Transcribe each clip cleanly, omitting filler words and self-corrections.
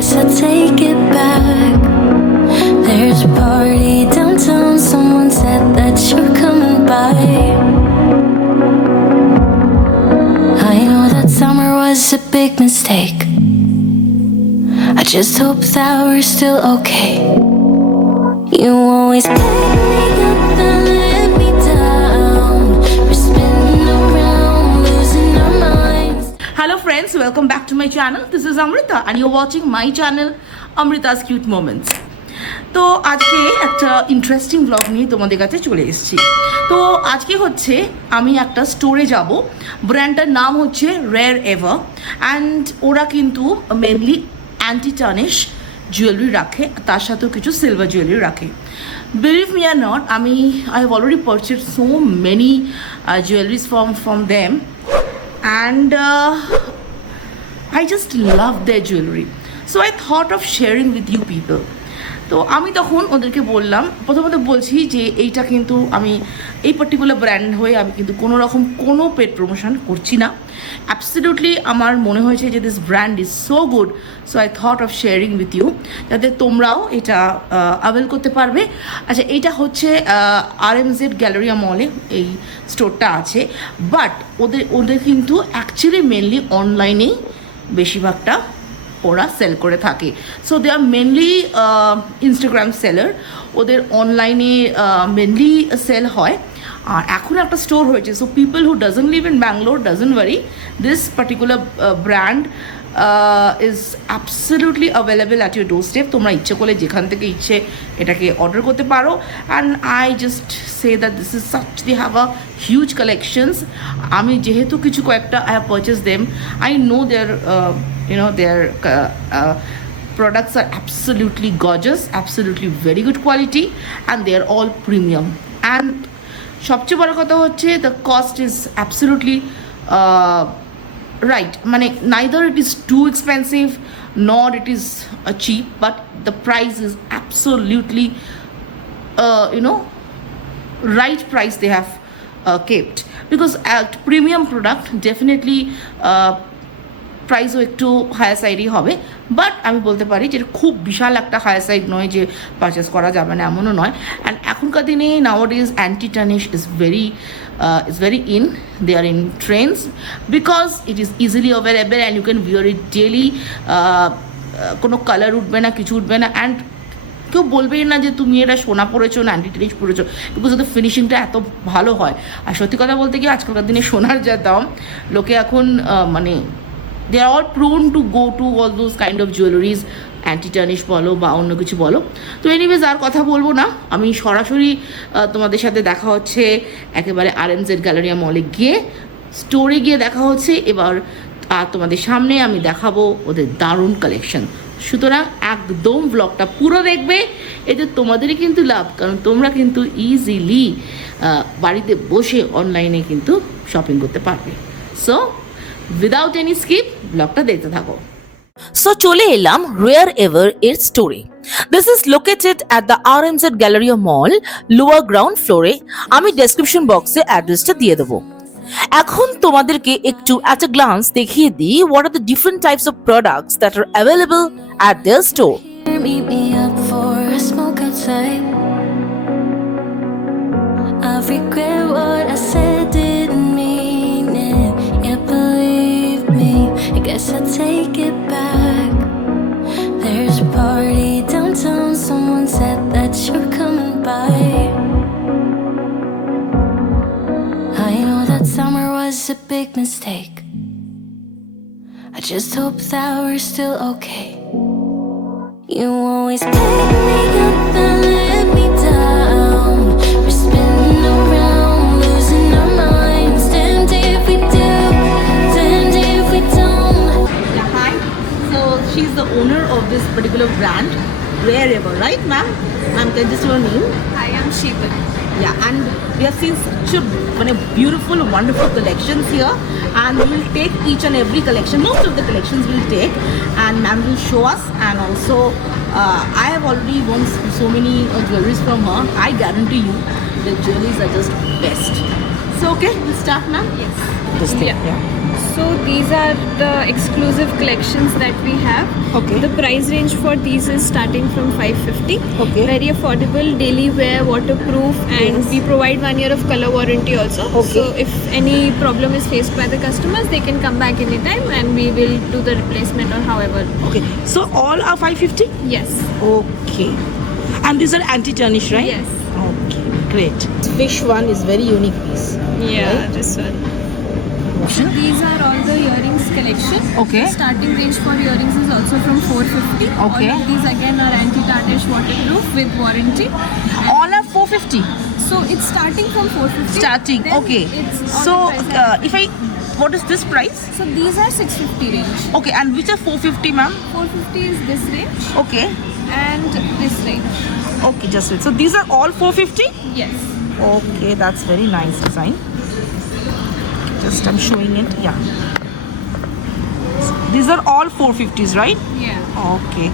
guess I take it back. There's a party downtown, someone said that you're coming by. I know that summer was a big mistake. I just hope that we're still okay. You always pick me up and let me down. We're spinning around, losing our minds. Hello friends, welcome back to my channel. This is Amrita and you're watching my channel Amrita's Cute Moments. তো আজকে একটা interesting blog নিয়ে তোমাদের কাছে চলে এসেছি। তো আজকে হচ্ছে আমি একটা স্টোরে যাব, ব্র্যান্ডটার নাম হচ্ছে রেয়ার এভার অ্যান্ড ওরা কিন্তু মেনলি অ্যান্টি টার্নিশ জুয়েলারি রাখে, তার সাথেও কিছু সিলভার জুয়েলারি রাখে। Believe me are not, I have already purchase so many jewelleries from them and I just love their jewelry, so I thought of sharing with you people. তো আমি তখন ওদেরকে বললাম, প্রথমত বলছি যে এইটা কিন্তু আমি এই পার্টিকুলার ব্র্যান্ড হয়ে আমি কিন্তু কোনো রকম কোনো পেড প্রমোশন করছি না। অ্যাবসলিউটলি আমার মনে হয়েছে যে this brand is so good, so I thought of sharing with you, যাতে তোমরাও এটা অ্যাভেল করতে পারবে। আচ্ছা, এইটা হচ্ছে RMZ গ্যালারিয়া মলে এই স্টোরটা আছে, বাট ওদের কিন্তু অ্যাকচুয়ালি মেনলি অনলাইনেই বেশিরভাগটা ওরা সেল করে থাকে। So they are mainly Instagram seller, ওদের অনলাইনে মেনলি সেল হয়। আর এখন একটা স্টোর হয়েছে, so people who doesn't live in Bangalore doesn't worry, this particular brand is absolutely available at your door step. তোমরা ইচ্ছে করলে যেখান থেকে ইচ্ছে এটাকে অর্ডার করতে পারো। And I just say that this is such, they have a huge collections. আমি যেহেতু কিছু কয়েকটা I have purchase them, I know there their products are absolutely gorgeous, absolutely very good quality, and they are all premium. And সবচেয়ে বড় কথা হচ্ছে the cost is absolutely right, মানে neither it is too expensive nor it is cheap, but the price is absolutely right price they have kept, because premium product definitely প্রাইসও একটু higher সাইডই হবে, but আমি বলতে পারি যে খুব বিশাল একটা হায়ার সাইড নয় যে পারচেস করা যাবে না, এমনও নয়। অ্যান্ড এখনকার দিনে nowadays anti tarnish is very in, they are in trends because it is easily available and you can wear it daily. কোনো কালার উঠবে না, কিছু উঠবে না, অ্যান্ড কেউ বলবেই না যে তুমি এটা সোনা পরেছো না অ্যান্টি টার্নিশ পরেছো, বিকজ ওদের ফিনিশিংটা এত ভালো হয়। আর সত্যি কথা বলতে গিয়ে আজকালকার দিনে সোনার যা দাম, লোকে এখন মানে they are all prone to go to all those kind of jewelries, anti-tarnish বলো বা অন্য কিছু বলো। তো এনিওয়েজ আর কথা বলবো না, আমি সরাসরি তোমাদের সাথে দেখা হচ্ছে একেবারে RMZ গ্যালারিয়া মলে গিয়ে, স্টোরে গিয়ে দেখা হচ্ছে এবার। আর তোমাদের সামনে আমি দেখাবো ওদের দারুণ কালেকশন, সুতরাং একদম ব্লগটা পুরো দেখবে, এতে তোমাদেরই কিন্তু লাভ, কারণ তোমরা কিন্তু ইজিলি বাড়িতে বসে অনলাইনে কিন্তু শপিং করতে পারবে। সো উইদাউট এনি স্কিপ ব্লগটা দেখতে থাকো। সো চলে এলাম রেয়ার এভার এর স্টোরে। This is located at the RMZ Galleria mall, lower ground ফ্লোরে। আমি ডেসক্রিপশন বক্সে অ্যাড্রেসটা দিয়ে দেবো। এখন তোমাদেরকে একটু অ্যাট আ গ্লান্স দেখিয়ে দিই what are the different types of products that R available at their store. Meet me up for a smoke outside. I regret what I said, didn't mean it. Yeah, believe me, I guess I take it back. There's a party downtown, someone said that you're coming by. I know that summer was a big mistake. I just hope that we're still okay. You always pick me up and let me down. We're spinning around, losing our minds. Damned if we do, damned if we don't. Yeah, hi. So she's the owner of this particular brand, Rare Ever, right, ma'am? Ma'am, can you just your name? I am Sheetal. Yeah, and we have seen such a beautiful, wonderful collections here, and we will take each and every collection. Most of the collections we'll take, and ma'am will show us. And also, I have already won so many jewelries from her. I guarantee you, the jewelries are just best. So okay, we'll start now. Yes. This thing. Yeah. Yeah. So these are the exclusive collections that we have. Okay. The price range for these is starting from 550. Okay. Very affordable, daily wear, waterproof, and Yes. we provide 1 year of color warranty also. Okay. So if any problem is faced by the customers, they can come back anytime and we will do the replacement or however. Okay. So all are 550? Yes. Okay. And these are anti-tarnish, right? Yes. Okay. Great. Fish one is very unique piece. Yeah, Right? this one. So these are all the earrings collection. Okay. Starting range for earrings is also from 450. Okay. All of these again are anti-tarnish, waterproof with warranty. All are 450. So it's starting from 450. Starting. Then Okay. It's all So the price what is this price? so these are 650 range. Okay. And which are 450, ma'am? 450 is this range Okay. and this range. Okay. Just wait. So these are all 450? Yes. Okay. That's very nice design. Just I'm showing it. Yeah. These are all 450s, right? Yeah. Okay.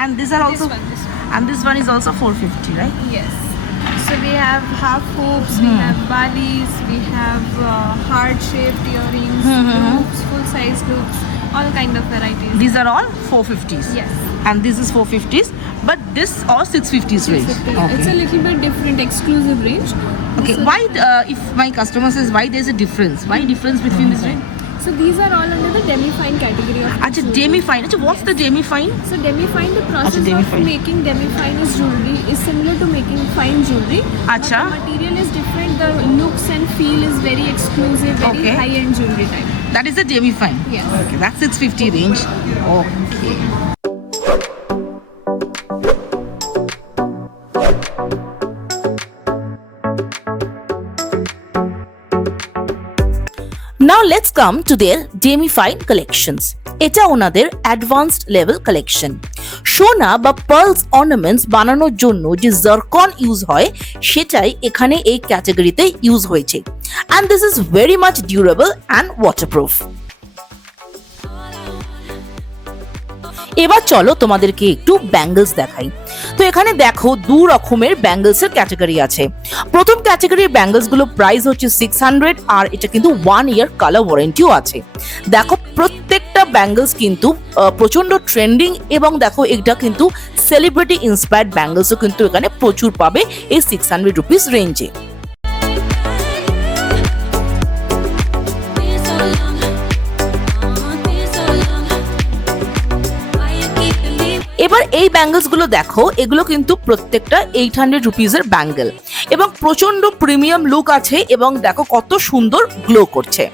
And these are also. This one. And this one is also 450, right? Yes. So we have half hoops, we have balis, we have heart-shaped earrings, loops, full-size loops, all kind of varieties. These are all 450s. Yes. And this is 450s, but this all 650s range. It's a little bit different, exclusive range. Okay. So, Why, if my customer says why there's a difference? Why difference between this range? so these are all under the demi-fine category of Acha, jewelry. demi-fine. Acha, what's the demi-fine? So demi-fine, the process demi-fine. of making demi-fine is jewelry is similar to making fine jewelry. Acha. But the material is different. The looks and feel is very exclusive, very Okay. high-end jewelry type. That is the demi-fine. Yes. Okay, that's 650 range. Okay. Now let's come to their demi-fine collections. এটা ওনাদের advanced level collection. সোনা বা pearls ornaments বানানোর জন্য যে zircon use হয় সেটাই এখানে এই ক্যাটাগরিতে ইউজ হয়েছে। And this is very much durable and waterproof. এবার চলো তোমাদেরকে একটু ব্যাঙ্গলস দেখাই। তো এখানে দেখো দু রকমের ব্যাঙ্গলস এর ক্যাটাগরি আছে। প্রথম ক্যাটাগরির ব্যাঙ্গলস গুলো প্রাইস হচ্ছে 600 আর এটা কিন্তু 1 ইয়ার কালার ওয়ারেন্টিও আছে। দেখো প্রত্যেকটা ব্যাঙ্গলস কিন্তু প্রচন্ড ট্রেন্ডিং এবং দেখো এটা কিন্তু সেলিব্রিটি ইন্সপায়ার্ড ব্যাঙ্গলসও কিন্তু এখানে প্রচুর পাবে এই 600 রুপিস রেঞ্জে। এবার এই ব্যাঙ্গলস গুলো দেখো, এগুলো কিন্তু প্রত্যেকটা 800 রুপিসের ব্যাঙ্গেল এবং প্রচন্ড প্রিমিয়াম লুক আছে এবং দেখো কত সুন্দর গ্লো করছে।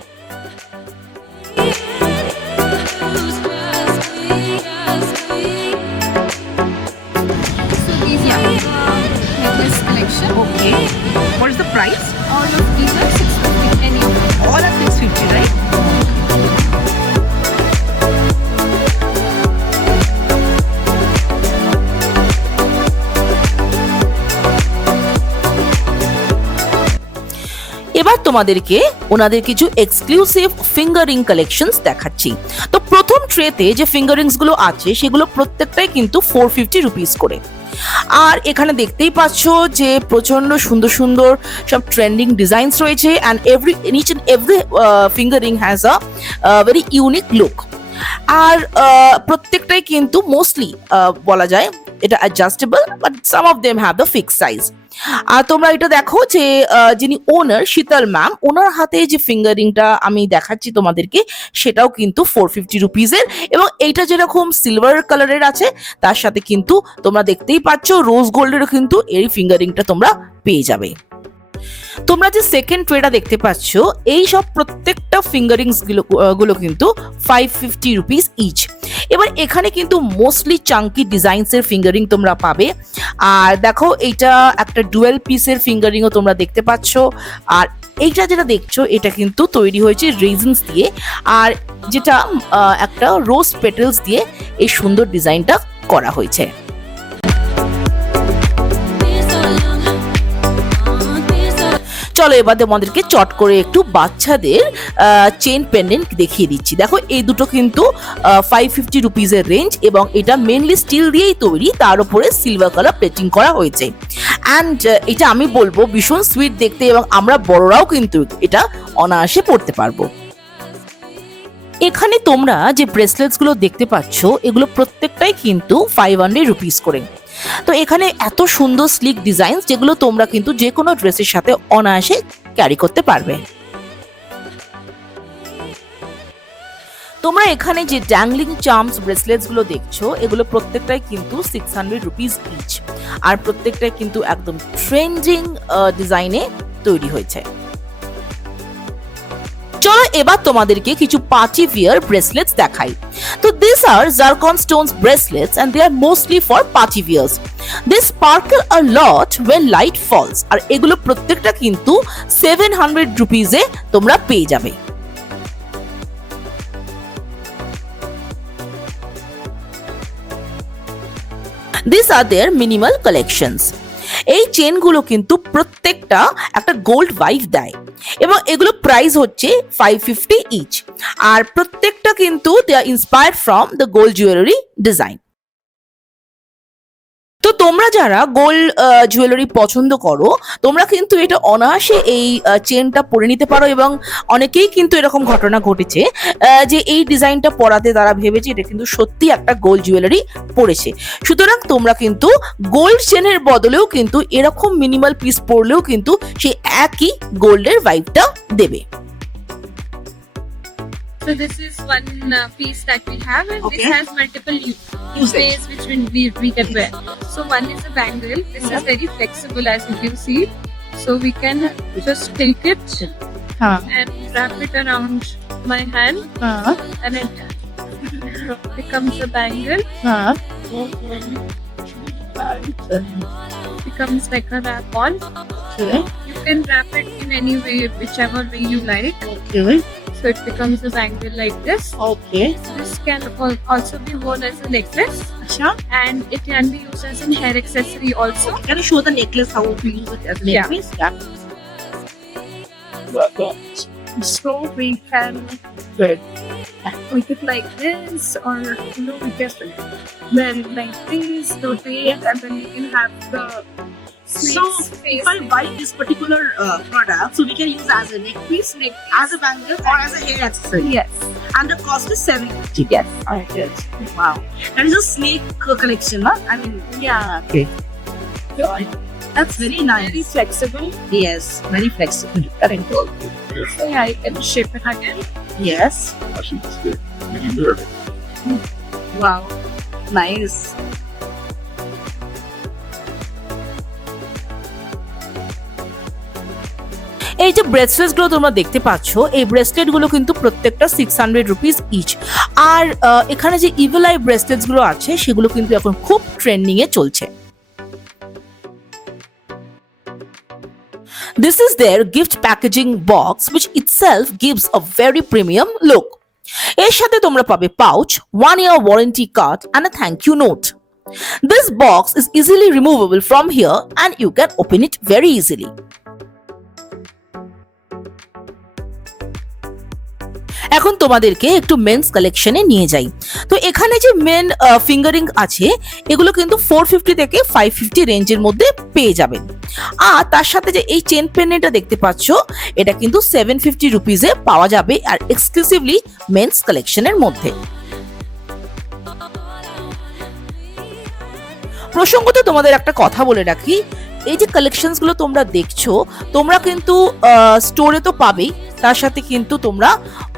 So these are necklace collection. Okay. What is the price? All of these are 650. Any of them. All are 650, right? এবার তোমাদেরকে ওনাদের কিছু এক্সক্লুসিভ ফিঙ্গারিং কালেকশনস দেখাচ্ছি। তো প্রথম ট্রেতে যে ফিঙ্গারিংস গুলো আছে সেগুলো প্রত্যেকটাই কিন্তু 450 রুপিস করে। আর এখানে দেখতেই পাচ্ছ যে প্রচন্ড সুন্দর সুন্দর সব ট্রেন্ডিং ডিজাইনস রয়েছে and each and every finger ring has a very unique look. আর প্রত্যেকটাই কিন্তু মোস্টলি বলা যায় এটা adjustable, but some of them have the fix size. আর তোমরা এটা দেখো যে যিনি ওনার শীতল ম্যাম, ওনার হাতে যে ফিঙ্গারিংটা আমি দেখাচ্ছি তোমাদেরকে সেটাও কিন্তু 450 রুপিসের এবং এইটা যেরকম সিলভার কালারের আছে তার সাথে কিন্তু তোমরা দেখতেই পাচ্ছ রোজ গোল্ডেরও কিন্তু এই ফিঙ্গারিংটা তোমরা পেয়ে যাবে। তোমরা যে সেকেন্ড ট্রেটা দেখতে পাচ্ছ এই সব প্রত্যেকটা ফিঙ্গারিংস গুলো কিন্তু 550 রুপিস ইচ। এবার এখানে কিন্তু মোস্টলি চাঙ্কি ডিজাইনস এর ফিঙ্গারিং তোমরা পাবে। আর দেখো এইটা একটা ডুয়েল পিসের ফিঙ্গারিংও তোমরা দেখতে পাচ্ছ। আর এইটা যেটা দেখছো এটা কিন্তু তৈরি হয়েছে রেজিনস দিয়ে, আর যেটা একটা রোজ পেটেলস দিয়ে এই সুন্দর ডিজাইনটা করা হয়েছে। চলো এবার তোমাদেরকে চট করে একটু বাচ্চাদের চেন পেন্ডেন্ট দেখিয়ে দিচ্ছি। দেখো এই দুটো কিন্তু 550 রুপিজের রেঞ্জ এবং এটা মেনলি স্টিল দিয়েই তৈরি, তার উপরে সিলভার কালার প্লেটিং করা হয়েছে। অ্যান্ড এটা আমি বলবো ভীষণ সুইট দেখতে এবং আমরা বড়রাও কিন্তু এটা অনায়াসে পড়তে পারবো। এখানে তোমরা যে ব্রেসলেটস গুলো দেখতে পাচ্ছ এগুলো প্রত্যেকটাই কিন্তু 500 রুপিস করে। তো এখানে এত সুন্দর স্লিক ডিজাইন যেগুলো তোমরা কিন্তু যে কোনো ড্রেসের সাথে অনায়াসে ক্যারি করতে পারবে। তোমরা এখানে যে ড্যাংলিং চার্মস ব্রেসলেটস গুলো দেখছো এগুলো প্রত্যেকটাই কিন্তু 600 রুপিস ইচ, আর প্রত্যেকটাই কিন্তু একদম ট্রেন্ডিং ডিজাইনে তৈরি হয়েছে। চলো এবার তোমাদেরকে কিছু পার্টি ওয়্যার ব্রেসলেটস দেখাই। তো this are zircon stones bracelets and they are mostly for party wears. They sparkle a lot when light falls, আর এগুলো প্রত্যেকটা কিন্তু 700 রুপিসে তোমরা পেয়ে যাবে। These are their minimal collections. এই চেনগুলো কিন্তু প্রত্যেকটা একটা গোল্ড ভাইব দেয় এবং এগুলো প্রাইস হচ্ছে 550 ইচ, আর প্রত্যেকটা কিন্তু they are inspired from the gold jewellery design. তো তোমরা যারা গোল্ড জুয়েলারি পছন্দ করো তোমরা কিন্তু এটা অনায়াসে এই চেনটা পরে নিতে পারো, এবং অনেকেই কিন্তু এরকম ঘটনা ঘটেছে যে এই ডিজাইনটা পরাতে তারা ভেবেছে এটা কিন্তু সত্যি একটা গোল্ড জুয়েলারি পরেছে। সুতরাং তোমরা কিন্তু গোল্ড চেনের বদলেও কিন্তু এরকম মিনিমাল পিস পরলেও কিন্তু সেই একই গোল্ডের ভাইবটা দেবে। So this is one piece that we have, and this has multiple uses which we can wear. So one is a bangle. This is very flexible, as you can see. So we can just tilt it and wrap it around my hand, and it becomes a bangle. Becomes like a wrap-on. You can wrap it in any way, whichever way you like. So it becomes a bangle like this. This can also be worn as a necklace, and it can be used as a hair accessory also. Can you show the necklace how to use it as a necklace? So we can make it like this, or we can wear it like this, rotate, and then we can have the So if I buy this particular product, so we can use as a neckpiece, as a bangle, or as a hair accessory. Yes. And the cost is 750. Yes. Yes. Wow. That is a snake collection, huh? I mean, Yeah. okay. That's very nice. Very flexible. Yes, very flexible. Correct. So yeah, you can shape it again. Yes. Wow. Nice. এই যে bracelets গুলো তোমরা দেখতে পাচ্ছ এই bracelet গুলো কিন্তু প্রত্যেকটা 600 রুপিস ইচ, আর এখানে যে ইভিল আই ব্রেসলেটস গুলো আছে সেগুলো কিন্তু এখন খুব ট্রেন্ডিং এ চলছে। This is their gift packaging box which itself gives a very premium look. এর সাথে তোমরা পাবে pouch, 1 year warranty card and a thank you note. This box is easily removable from here and you can open it very easily. এখন তোমাদেরকে একটু men's কালেকশনে নিয়ে যাই। তো এখানে যে মেন ফিঙ্গারিং আছে এগুলো কিন্তু 450 থেকে 550 রেঞ্জের মধ্যে পেয়ে যাবেন, আর তার সাথে যে এই চেন পেন্ডেন্টটা দেখতে পাচ্ছ এটা কিন্তু 750 রুপিসে পাওয়া যাবে, আর এক্সক্লুসিভলি মেন্স কালেকশনের মধ্যে। প্রসঙ্গত তোমাদের একটা কথা বলে রাখি, এই যে কালেকশনস গুলো তোমরা দেখছো তোমরা কিন্তু স্টোরে তো পাবেই, তার সাথে কিন্তু তোমরা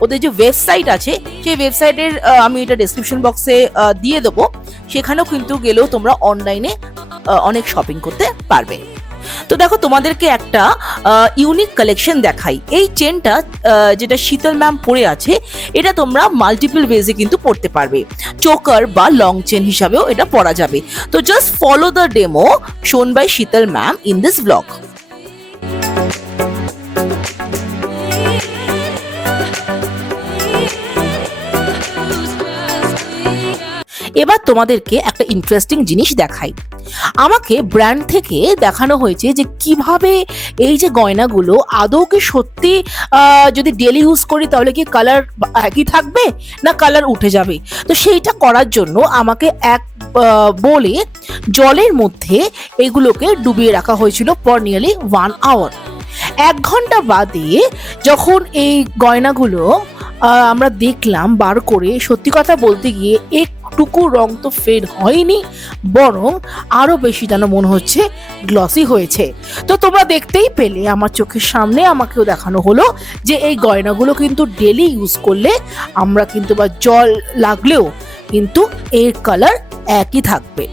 ওদের যে ওয়েবসাইট আছে সেই ওয়েবসাইটের আমি এটা ডেসক্রিপশন বক্সে দিয়ে দেবো, সেখানেও কিন্তু গেলেও তোমরা অনলাইনে অনেক শপিং করতে পারবে। তো দেখো তোমাদেরকে একটা ইউনিক কালেকশন দেখাই। এই চেনটা যেটা শীতল ম্যাম পরে আছে এটা তোমরা মাল্টিপল ওয়েজে কিন্তু পড়তে পারবে, চোকার বা লং চেন হিসাবেও এটা পরা যাবে। তো just follow the demo shown by Sheetal ma'am in this blog. এবার তোমাদেরকে একটা ইন্টারেস্টিং জিনিস দেখাই। আমাকে ব্র্যান্ড থেকে দেখানো হয়েছে যে কিভাবে এই যে গয়নাগুলো আদৌ কি সত্যি যদি ডেলি ইউজ করি তাহলে কি কালার একই থাকবে না কালার উঠে যাবে। তো সেইটা করার জন্য আমাকে এক বলে জলের মধ্যে এগুলোকে ডুবিয়ে রাখা হয়েছিল ফর নিয়ারলি 1 আওয়ার। 1 ঘন্টা বাদে যখন এই গয়নাগুলো আমরা দেখলাম বার করে, সত্যি কথা বলতে গিয়ে একটুকু রং তো ফেড হয়নি, বরং আরো বেশি যেন মনে হচ্ছে গ্লসি হয়েছে। তো তোমরা দেখতেই পেলে আমার চোখের সামনে আমাকেও দেখানো হলো যে এই গয়নাগুলো কিন্তু ডেলি ইউজ করলে আমরা কিন্তু বা জল লাগলেও কিন্তু এর কালার একই থাকবে।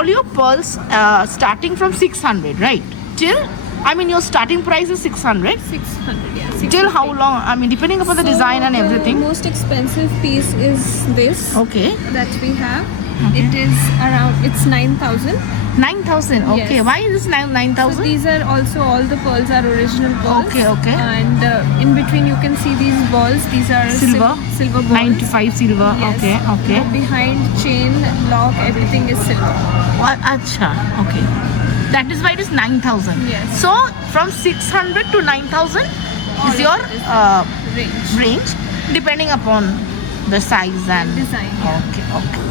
All your pearls starting from 600, right? Till, I mean, your starting price is 600. 600, yeah. Till how long? I mean, depending upon the design and everything. The most expensive piece is this Okay. that we have. It is around, it's 9,000. 9,000. Okay. Yes. Why is this So 9,000? these are also, all the pearls are original pearls. Okay, okay. And in between you can see these balls. These are Silver? silver balls. 95 silver. Yes. Okay, okay. But behind chain, lock, everything is silver. What? Acha. Okay. That is why it is 9,000. Yes. So from 600 to 9,000 is All your of this range. range, depending upon the size and Design, yeah. Okay, okay.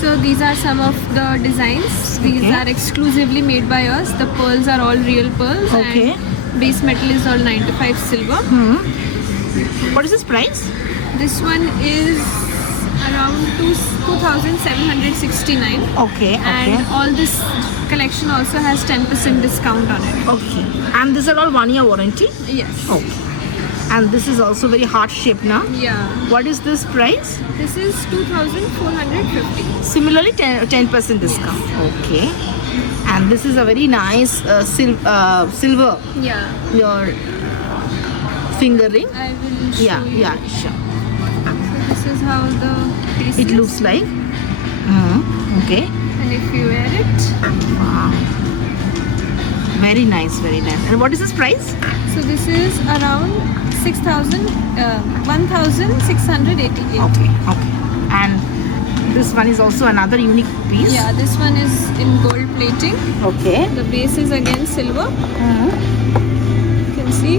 So these are some of the designs. These Okay. are exclusively made by us. The pearls are all real pearls. Okay. And base metal is all 95 silver. What is this price? This one is around 2,769. Okay, And all this collection also has 10% discount on it. Okay. And these are all 1 year warranty? Yes. Okay. And this is also very hard shape now. Yeah. What is this price? This is 2,450. Similarly, 10% discount. Okay. And this is a very nice silver, Yeah. your finger ring. I will show Yeah, you. yeah, sure. So this is how the piece It is. looks like. Okay. And if you wear it, Wow. Very nice, very nice. And what is this price? so this is around 1,688. Okay, okay. And this one is also another unique piece. Yeah, this one is in gold plating. Okay. The base is again silver. You can see.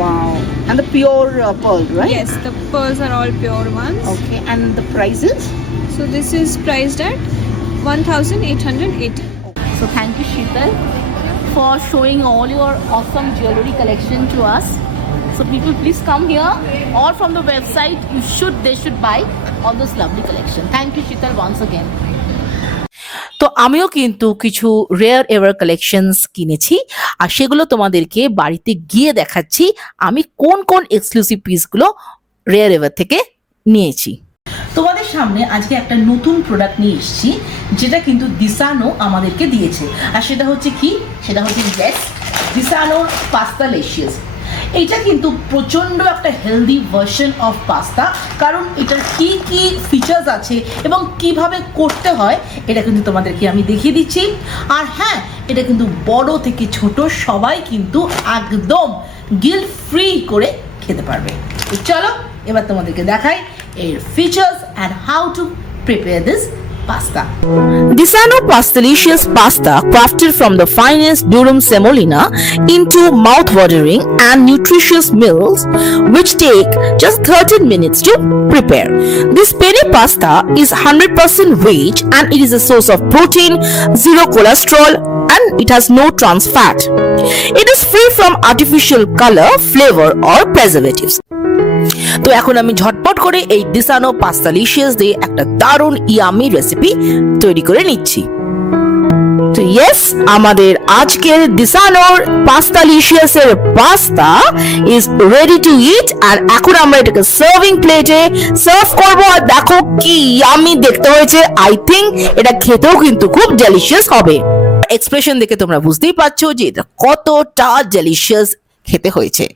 Wow. And the pure pearl, right? Yes, the pearls are all pure ones. Okay. And the price is? So this is priced at 1,880. So thank you, Sheetal, for showing all your awesome jewelry collection to us. So people, please come here or from the website. They should buy all this lovely collection. Thank you, Sheetal, once again. তো আমিও কিন্তু কিছু rare ever collections কিনেছি, আর সেগুলো তোমাদেরকে বাড়িতে গিয়ে দেখাচ্ছি আমি কোন কোন এক্সক্লুসিভ পিসগুলো রেয়ার এভার থেকে নিয়েছি। তোমাদের সামনে আজকে একটা নতুন প্রোডাক্ট নিয়ে এসেছি, যেটা কিন্তু দিসানো আমাদেরকে দিয়েছে। আর সেটা হচ্ছে কি? সেটা হচ্ছে দিসানোর পাস্তা লেশিয়াস। এটা কিন্তু প্রচণ্ড একটা হেলদি ভার্সন অফ পাস্তা, কারণ এটার কি কি ফিচার্স আছে এবং কিভাবে করতে হয় এটা কিন্তু তোমাদেরকে আমি দেখিয়ে দিচ্ছি। আর হ্যাঁ, এটা কিন্তু বড় থেকে ছোট সবাই কিন্তু একদম গিল্ট ফ্রি করে খেতে পারবে। তো চলো এবার তোমাদেরকে দেখাই এর features and how to prepare this pasta. Disano Pastalicious pasta, crafted from the finest durum semolina into mouth-watering and nutritious meals, which take just 13 minutes to prepare. This penne pasta is 100% veg and it is a source of protein, zero cholesterol, and it has no trans fat. It is free from artificial color, flavor, or preservatives. তো এখন আমি ঝটপট করে এই দিসানো পাস্তালিশিয়াস দিয়ে একটা দারুণ yummy recipe তৈরি করে নিচ্ছি। তো ইয়েস, আমাদের আজকের দিসানোর পাস্তালিশিয়াস এর পাস্তা ইজ রেডি টু ইট। আর এখন আমরা এটাকে সার্ভিং প্লেটে সার্ভ করব। আর দেখো কি ইয়ামি দেখতে হয়েছে। আই থিংক এটা খেতেও কিন্তু খুব ডেলিশিয়াস হবে। এক্সপ্রেশন দেখে তোমরা বুঝতেই পারছো যে এটা কতটা ডেলিশিয়াস খেতে হয়েছে।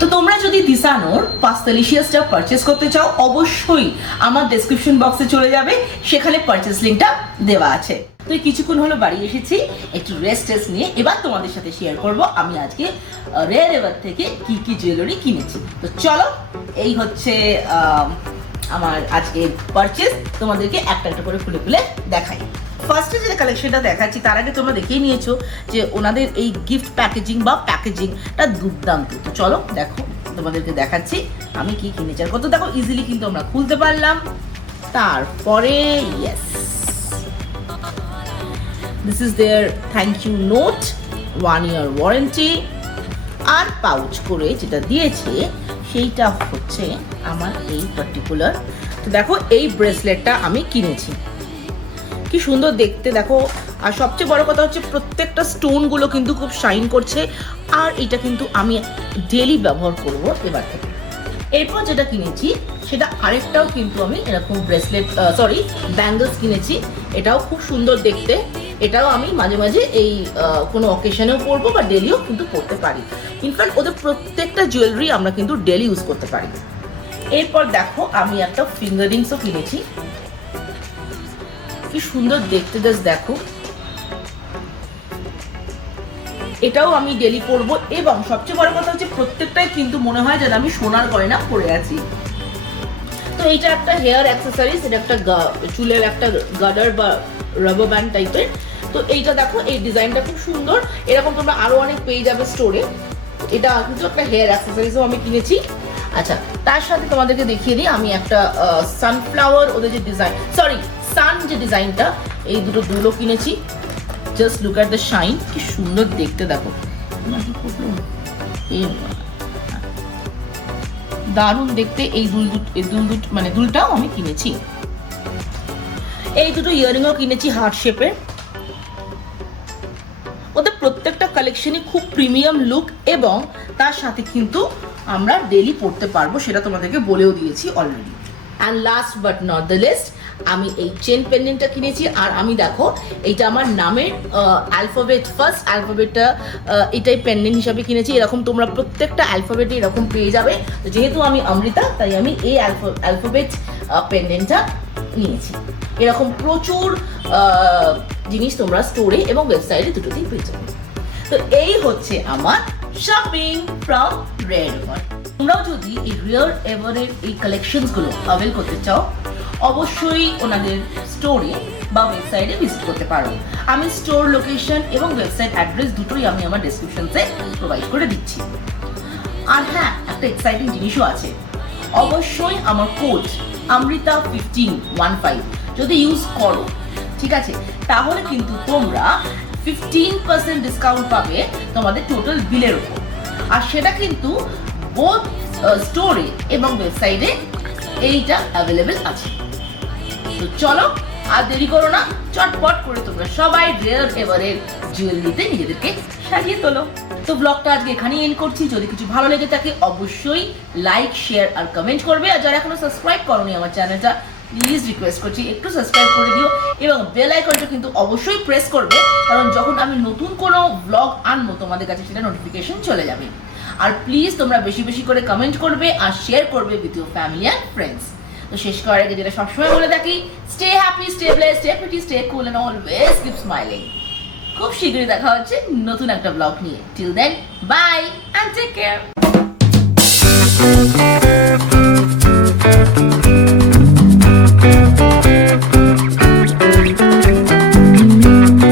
তো তোমরা যদি দিসানোর পাস্তালিশিয়াসটা পারচেস করতে চাও, অবশ্যই আমার ডেসক্রিপশন বক্সে চলে যাবে, সেখানে পারচেস লিঙ্কটা দেওয়া আছে। তো এই কিছুক্ষণ হলো বাড়ি এসেছি, একটু রেস্ট নিয়ে এবার তোমাদের সাথে শেয়ার করব আমি আজকে রেয়ার এভার থেকে কি কি জুয়েলারি কিনেছি। তো চলো, এই হচ্ছে আমার আজকে পারচেস, তোমাদেরকে একটা একটা করে খুলে খুলে দেখাই। ফার্স্টে যে কালেকশনটা দেখাচ্ছি তার আগে তোমরা দেখেই নিয়েছো যে ওনাদের এই গিফট প্যাকেজিং বা প্যাকেজিংটা দুর্দান্ত। তো চলো দেখো, তোমাদেরকে দেখাচ্ছি আমি কি কিনেছি। আর কত দেখো ইজিলি কিন্তু আমরা খুলতে পারলাম। তারপরে yes, this is their thank you note, 1 year warranty, আর পাউচ করে যেটা দিয়েছে সেইটা হচ্ছে আমার এই পার্টিকুলার। তো দেখো এই ব্রেসলেটটা আমি কিনেছি, কি সুন্দর দেখতে দেখো। আর সবচেয়ে বড় কথা হচ্ছে প্রত্যেকটা স্টোনগুলো কিন্তু খুব শাইন করছে, আর এটা কিন্তু আমি ডেলি ব্যবহার করব এবার থেকে। এরপর যেটা কিনেছি সেটা আরেকটাও কিন্তু আমি এরকম ব্রেসলেট ব্যাঙ্গলস কিনেছি, এটাও খুব সুন্দর দেখতে। এটাও আমি মাঝে মাঝে এই কোনো অকেশনেও পরবো বা ডেলিও কিন্তু পরতে পারি। ইনফ্যাক্ট ওদের প্রত্যেকটা জুয়েলারি আমরা কিন্তু ডেলি ইউজ করতে পারি। এরপর দেখো আমি একটা ফিঙ্গার রিংসও কিনেছি, কি সুন্দর দেখতে, জাস্ট দেখো। এটাও আমি ডেলি পরবো, এবং সবচেয়ে বড় কথা হচ্ছে প্রত্যেকটাই কিন্তু মনে হয় যেন আমি সোনার গয়না পরে আছি। তো এইটা একটা হেয়ার অ্যাক্সেসরিজ, এটা একটা চুলের একটা গার্ডার বা রাবার ব্যান্ড টাইপের। তো এইটা দেখো, এই ডিজাইনটা খুব সুন্দর, এরকম তোমরা আরো অনেক পেয়ে যাবে স্টোরে। এটা কিন্তু একটা হেয়ার অ্যাক্সেসরিজও আমি কিনেছি। আচ্ছা, তার সাথে তোমাদেরকে দেখিয়ে দিই আমি একটা সানফ্লাওয়ার, ওদের যে ডিজাইন সান যে ডিজাইনটা, এই দুটো দুলো কিনেছি। Just look at the shine, কি সুন্দর দেখতে দেখো, দারুণ দেখতে। এই দুলটাও আমি কিনেছি। এই দুটো ইয়ারিংও কিনেছি হার্ট শেপের। ওদের প্রত্যেকটা কালেকশনই খুব প্রিমিয়াম লুক, এবং তার সাথে কিন্তু আমরা ডেলি পড়তে পারবো, সেটা তোমাদেরকে বলেও দিয়েছি already. And last but not the least, আমি এই চেন পেন্ডেন্টটা কিনেছি। আর আমি দেখো, এইটা আমার নামের অ্যালফাবেট, ফার্স্ট অ্যালফাবেটটা এটাই পেন্ডেন্ট হিসাবে কিনেছি। এরকম তোমরা প্রত্যেকটা অ্যালফাবেটে এরকম পেয়ে যাবে। যেহেতু আমি অমৃতা, তাই আমি এই অ্যালফাবেট পেন্ডেন্টটা নিয়েছি। এরকম প্রচুর জিনিস তোমরা স্টোরে এবং ওয়েবসাইটে দুটোতেই পেয়ে যাবে। তো এই হচ্ছে আমার শপিং ফ্রম রেয়ার এভার। তোমরাও যদি এই রেয়ার এভারের এই কালেকশনসগুলো অ্যাভেল করতে চাও, অবশ্যই ওনাদের স্টোরে বা ওয়েবসাইটে ভিজিট করতে পারো। আমি স্টোর লোকেশন এবং ওয়েবসাইট অ্যাড্রেস দুটোই আমি আমার ডেসক্রিপশনসে প্রোভাইড করে দিচ্ছি। আর হ্যাঁ, একটা এক্সাইটিং জিনিসও আছে, অবশ্যই আমার কোড amrita15 যদি ইউজ করো, ঠিক আছে, তাহলে কিন্তু তোমরা 15% ডিসকাউন্ট পাবে তোমাদের টোটাল বিলের উপর। আর সেটা কিন্তু বোথ স্টোরে এবং ওয়েবসাইটে এইটা অ্যাভেলেবেল আছে। তো চলো আর দেরি করো না, চটপট করে তোমরা সবাই রেয়ার এভারের জুয়েলারিতে নিজেদেরকে সাজিয়ে তোলো। তো ব্লগটা আজকে এখানেই এন্ড করছি। যদি কিছু ভালো লেগে থাকে অবশ্যই লাইক, শেয়ার আর কমেন্ট করবে। আর যারা এখনো সাবস্ক্রাইব করোনি আমার চ্যানেলটা, প্লিজ রিকোয়েস্ট করছি একটু সাবস্ক্রাইব করে দিও, এবং বেল আইকনটা কিন্তু অবশ্যই প্রেস করবে, কারণ যখন আমি নতুন কোনো ব্লগ আনবো তোমাদের কাছে সেটা নোটিফিকেশন চলে যাবে। আর প্লিজ তোমরা বেশি বেশি করে কমেন্ট করবে আর শেয়ার করবে with your family and friends. তো শেষ করার আগে যেটা সবসময় বলে থাকি, stay happy, stay blessed, stay pretty, stay cool and always keep smiling. খুব শীঘ্রই দেখা হচ্ছে নতুন একটা ব্লগ নিয়ে। Till then, bye and take care.